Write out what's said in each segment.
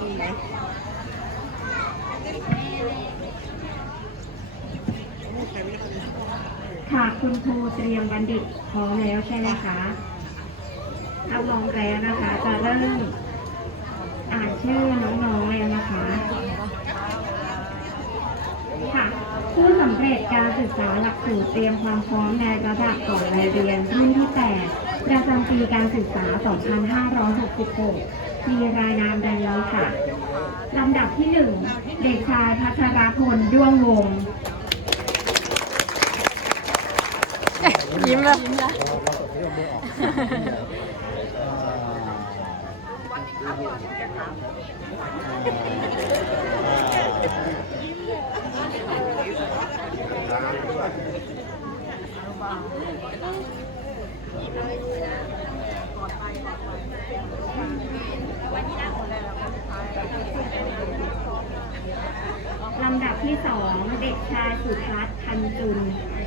มีไหมค่ะคุณครูเตรียมบัณฑิตพร้อมแล้วใช่ไหมคะถ้าพร้อมแล้วนะคะ จะเริ่มอ่านชื่อน้องๆเลยนะคะ ค่ะ ผู้สำเร็จการศึกษาหลักสูตรเตรียมความพร้อมในระดับก่อนวัยเรียนรุ่นที่ 8 ประจำปีการศึกษา 2566 มีรายนามดังนี้ค่ะลำดับที่1เด็กชายพัชรพลด้วงวงยิ้มเลยล ที่2เด็กชายสุทัศน์พันจุลให้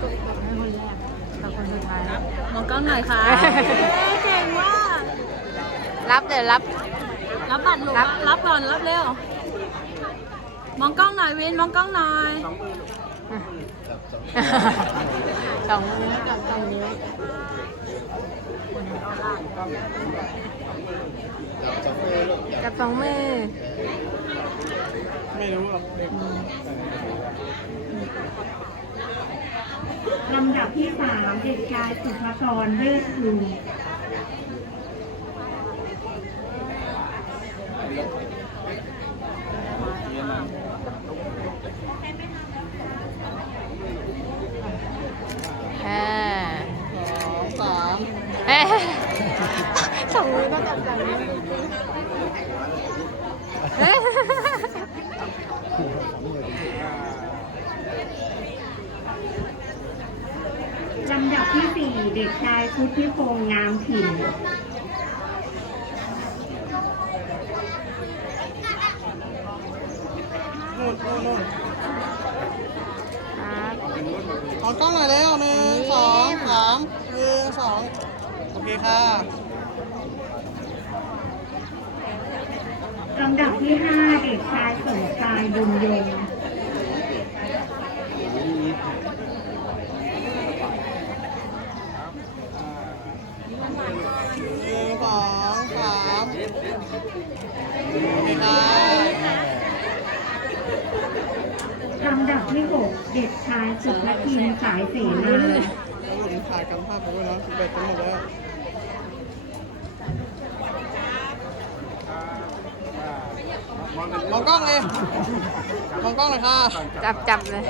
คนแรกเราคนสุดท้ายมองกล้องหน่อยค่ะเก่งมากรับเดี๋ยวรับ รับบัตรลูกรับรับก่อนรับเร็ว มองกล้องหน่อยวินมองกล้องหน่อยสองนิ้วกับสองนิ้ว กับสองมือ ไม่รู้หรอกเด็กลำดับที่3เด็กชายสุภกรเลิศคุณอ่า สาม เอ๊ะ สองมือต้องกับสองนิ้วเอ๊ะลำดับที่4เด็กชายพุทธิพงษ์งามถิ่นนู่นนู่นนู่นครับขอกล้องหน่อยเร็วหนึ่งสองสามหนึ่งสองโอ เคค่ะลำดับที่5เด็กชายสมชายบุญยงหนึ่งสองสามโอเคค่ะลำดับที่6เด็กชายสุภทินสายเสนาแล้วหลุดถ่ายกันภาพไปด้วยนะแบตจะหมดแล้ว มองกล้องเลยมองกล้องเลยค่ะจับจับเลย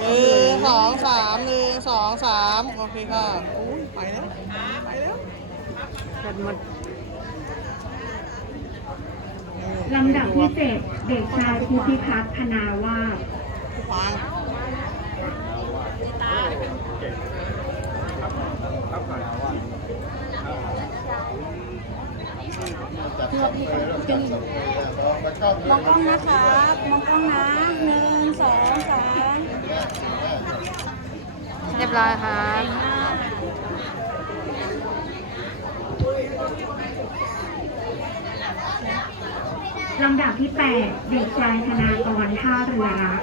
หนึ่งสองสามหนึ่งสองสามโอเคค่ะอุ้ยไปแล้วไปแล้วจับหมดลำดับที่7เด็กชายพุทธิพัฒน์พนาวาส ปังมองกล้องนะครับมองกล้องนะหนึ่งสองสามเรียบร้อยครับลำดับที่8เด็กชายธนากรท่าเรือรัก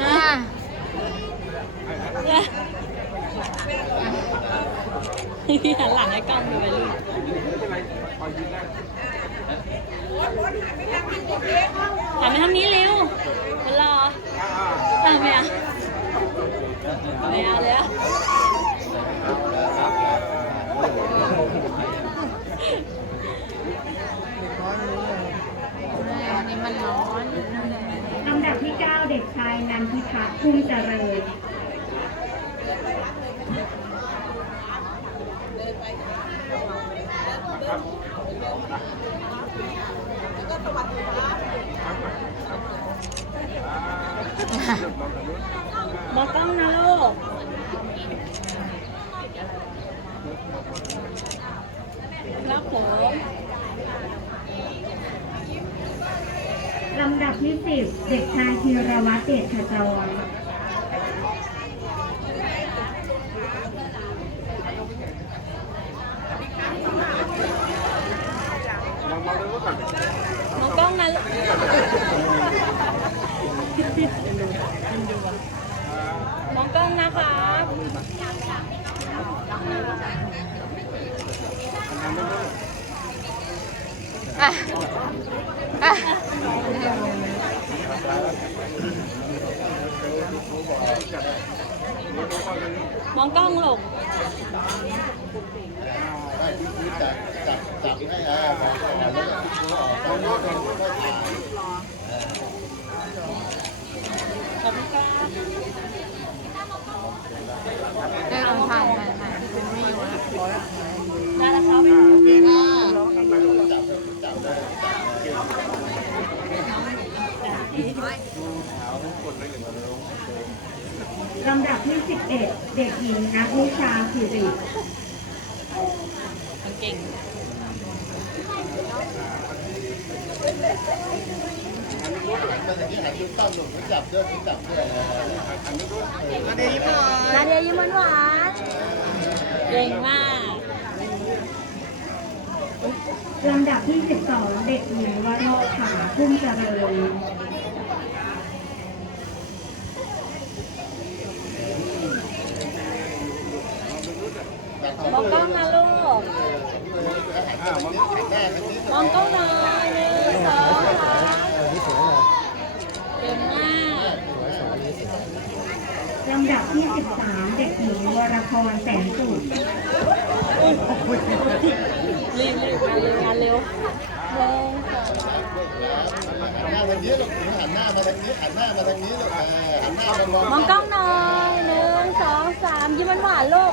อ่า พี่ หันหลังให้กล้องดูไปลูกหันไปทางนี้เร็วมันรอทำไมอะไม่เอาเลยอะ อันนี้มันร้อน ลำดับที่ 9 เด็กชายนันทิพัฒน์พุ่มเจริญ มองกล้องนะลูกครับผมลำดับที่สิบเด็กชายธีรวัตรเดชขจรมองกล้องนะลูก มองกล้องนะครับอะอะมองกล้องลูกขอบคุณครับ ได้ลองถ่ายถ่ายถ่ายเป็นไม่อยู่แล้ว ได้แล้วครับ โอเคค่ะ ลำดับที่สิบ เอ็ดเด็กหญิงนัทนิชาสิริมันเก่งมาเดี๋ยวยิ้มหน่อยนาเดียยิ้มหวานๆเก่งมากลำดับที่สิบสองเด็กหญิงวโรขาพุ่มเจริญ มองกล้องนะลูก มองกล้องหน่อยหนึ่งสองสามเก่งมากลำดับที่สิบสามเด็กหญิงวรพรแสนสุขรีบรีบงานเร็วงานเร็วหนึ่งสองหน้าทางนี้ลูกหันหน้ามาทางนี้หันหน้ามาทางนี้ลูกเออหันหน้ามามองมองกล้องหน่อยหนึ่งสองสามยิ้มหวานๆลูก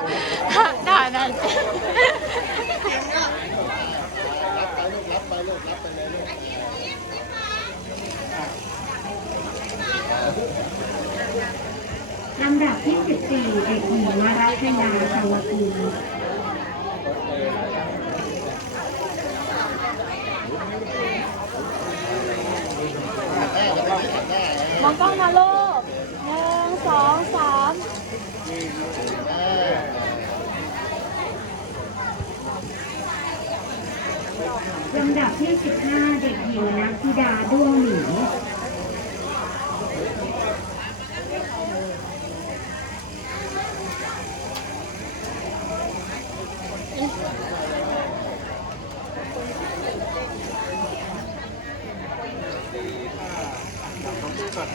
ลำดับที่สิบห้าเด็กหญิงนัทธิดาด้วงหมี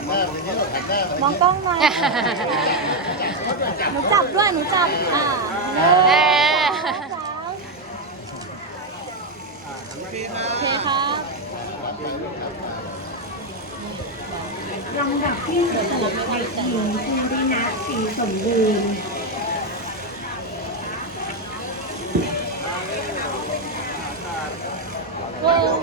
หน้าทางนี้ลูกหันหน้ามองกล้องหน่อยหนูจับด้วย หนูจับ อ่าหนึ่ง เอ๊ะ สองสาม โอเคครับลำดับที่สิบหกเด็กหญิงภูรินัทศรีสมบูรณ์โว้ว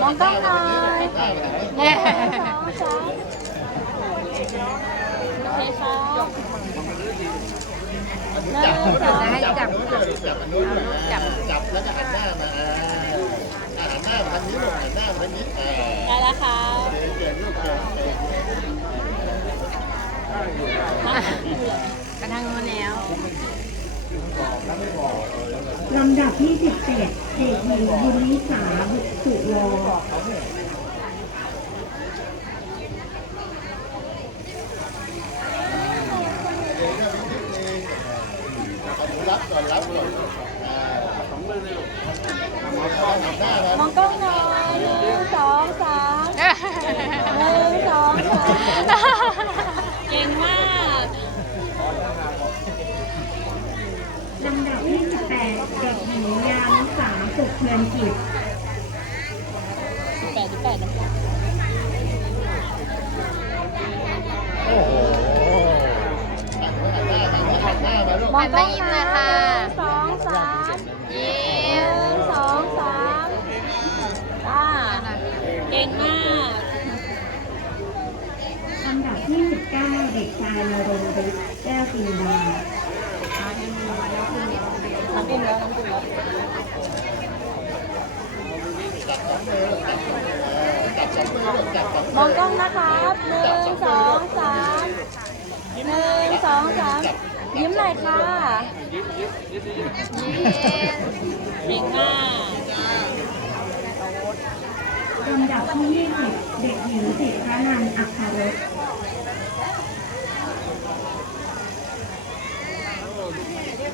มองกล้องหน่อย เอ๊ะสองสามโอเคครับหนึ่จับจับอันนู้นจับจับแล้วก็หันหน้ามาอ่าหันหน้ามาทางนี้ลูกหันหน้ามาทางนี้อ่าได้แล้วครับเก่งลูกเก่งกระทั่งนู้นแล้วลำดับที่สิบเจ็ดเด็กหญิงบุญนิสาบุสุวรรับก่อนรับก่อนอ่าสองมือเลยลูกหันหน้า มองกล้องหน่อยหนึ่งสองสามหนึ่งสองสามเก่งมากลำดับที่สิบแปดเด็กหญิงยานิสาสุขเพื่อนจิตสิบแปดสิบแปดนะโอ้โหหันหน้าหันหน้าหันหน้าองกล้องหันมายิ้มหน่นะอยค่ะ หนึ่งสองสาม ยิ้ หนึ่ ม งสองสามจ้าเก่งมาก ลำดับที่ 19 เด็กชายนรงฤทธิ์แก้วปินดาน้ำกินแล้วน้ำกินแบสองมือจับสองมองกล้องนะครับหนึ่งสองสามหนึ่งสองสามยิ้มหน่อยค่ะเก่งมากลำดับที่20เด็กหญิงสิทธนันอัคคารส อ่า ต้องไหนลูก มอ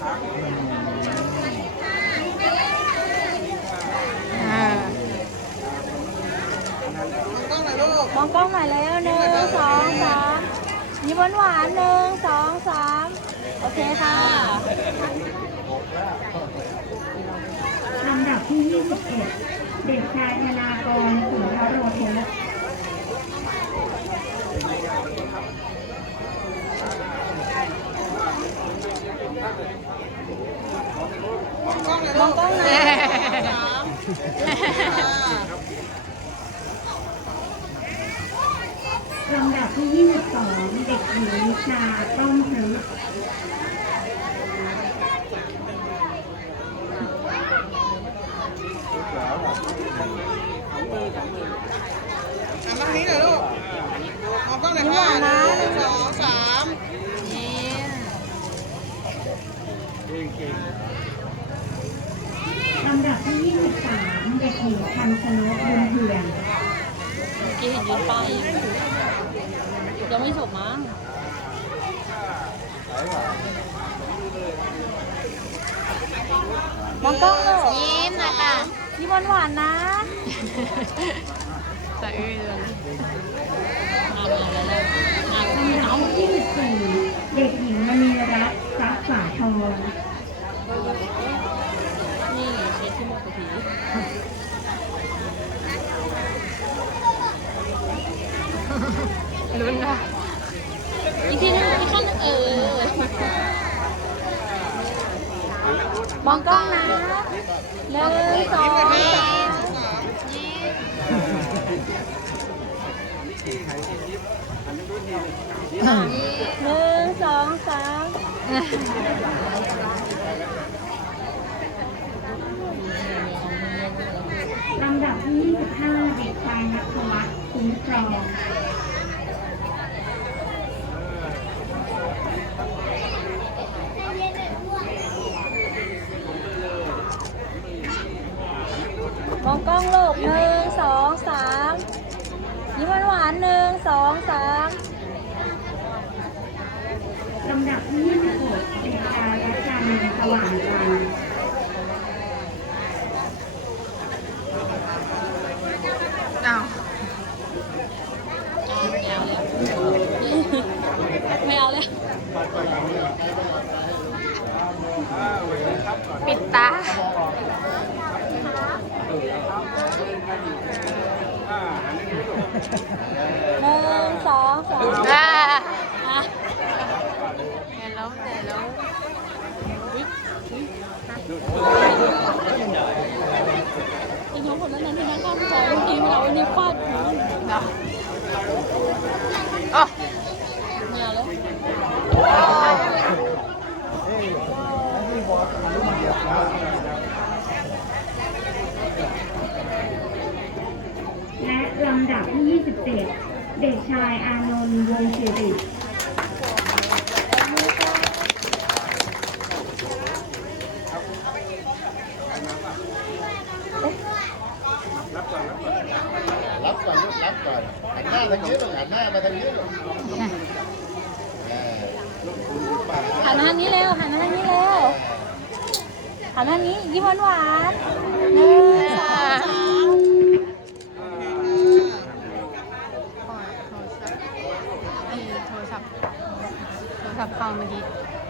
งกล้องหน่อยแล้วหนึ่งสองสามยิ้มหวานๆหนึ่งสองสามโอเคค่ะลำดับที่ 21 เด็กชายธนากรสุนทรโรเทศ ต้องไหน มลูองกกล้องนะสามลำดับที่ 22 เด็กหญิงนิชาต้มพรึก หันมาทางนี้หน่อยลูกมองกล้องหน่อยค่ะหนึ่งสองสาม ยิ้ม ลำดับที่ 23 เด็กหญิงพันชนกบุญเถื่อน เมื่อกี้เห็นยืนป้ายอยู่ยังไม่จบมั้ง มองกล้องเลยยิ้มหน่อยค่ะยิ้มหวานๆนะสะอื้นเลยมามาแล้วเลยมาลำดับที่24เด็กหญิงมณีรัตน์ทรัพย์สาธรนี่เช็ดที่มือกะทิลุ้นนะอีกทีนึงอีกขั้นหนึ่งเออ มองกล้องนะหนึ่งสองสามหนึ่งสองสามลำดับที่25เด็กชายนัทวัฒน์คุ้มครอง มองกล้องลูกหนึ่งสองสามยิ้มหวานๆหนึ่งสองสาม ลำดับที่ 26 เด็กชายรัชจานินสว่างจันทร์ อ้าว ไม่เอาเลย ปิดตา หนึ่งสองสามอ่าอะเดี๋ยวล้มเดี๋ยวล้มอีกน้องคนนั้นนั้นที่นั่งข้างซอยเมื่อกี้เราอันนี้ฟาดพื้นเนาะโอ้ ไม่เอาเลย แลำดับที่ 27 เด็กชายอานนท์วงศ์สิริรับก่อนลูกรับก่อนหันหน้าทางนี้ลูกหันหน้ามาทางนี้ลูกเออลูกคุณลูกป้าหันมาทางนี้เร็วหันมาทางนี้เร็วหันมาทางนี้ยิ้มหวานๆหนึ่ง 감사합 니.